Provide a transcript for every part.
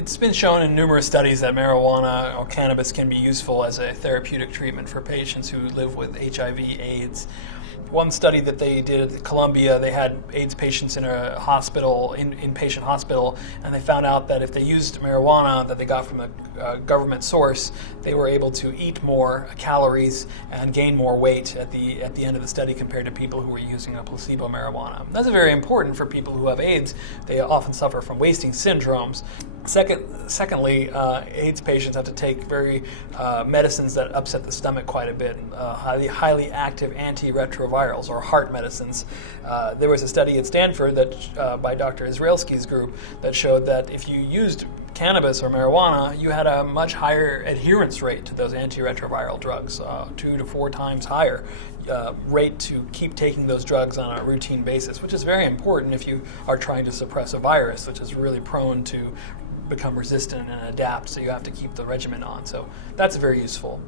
It's been shown in numerous studies that marijuana or cannabis can be useful as a therapeutic treatment for patients who live with HIV/AIDS. One study that they did at Columbia, they had AIDS patients in a hospital, inpatient hospital, and they found out that if they used marijuana that they got from a government source, they were able to eat more calories and gain more weight at the end of the study compared to people who were using a placebo marijuana. That's very important for people who have AIDS. They often suffer from wasting syndromes. Secondly, AIDS patients have to take medicines that upset the stomach quite a bit, highly active antiretrovirals or heart medicines. There was a study at Stanford that by Dr. Israelsky's group that showed that if you used cannabis or marijuana, you had a much higher adherence rate to those antiretroviral drugs, 2 to 4 times higher rate to keep taking those drugs on a routine basis, which is very important if you are trying to suppress a virus, which is really prone to become resistant and adapt, so you have to keep the regimen on. So that's very useful.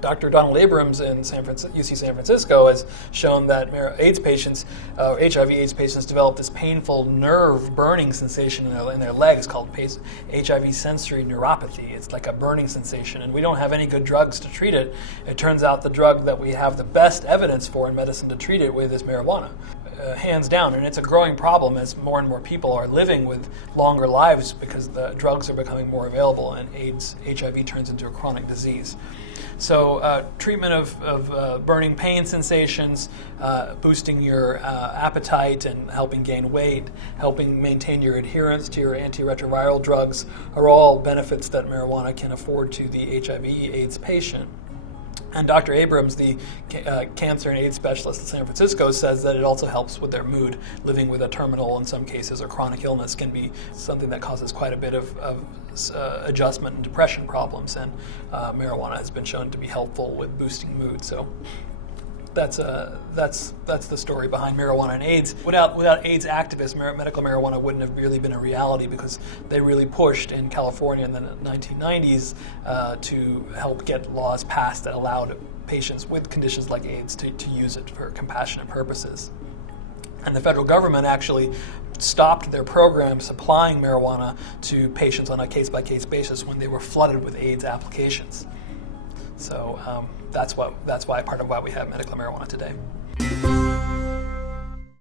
Dr. Donald Abrams in UC San Francisco has shown that AIDS patients, HIV/AIDS patients, develop this painful nerve burning sensation in their legs called HIV sensory neuropathy. It's like a burning sensation, and we don't have any good drugs to treat it. It turns out the drug that we have the best evidence for in medicine to treat it with is marijuana. Hands down, and it's a growing problem as more and more people are living with longer lives because the drugs are becoming more available and HIV turns into a chronic disease. So treatment of burning pain sensations, boosting your appetite and helping gain weight, helping maintain your adherence to your antiretroviral drugs are all benefits that marijuana can afford to the HIV/AIDS patient. And Dr. Abrams, the cancer and AIDS specialist at San Francisco, says that it also helps with their mood. Living with a terminal, in some cases, or chronic illness can be something that causes quite a bit of adjustment and depression problems, and marijuana has been shown to be helpful with boosting mood. So that's the story behind marijuana and AIDS. Without AIDS activists, medical marijuana wouldn't have really been a reality because they really pushed in California in the 1990s to help get laws passed that allowed patients with conditions like AIDS to use it for compassionate purposes. And the federal government actually stopped their program supplying marijuana to patients on a case-by-case basis when they were flooded with AIDS applications. So that's part of why we have medical marijuana today.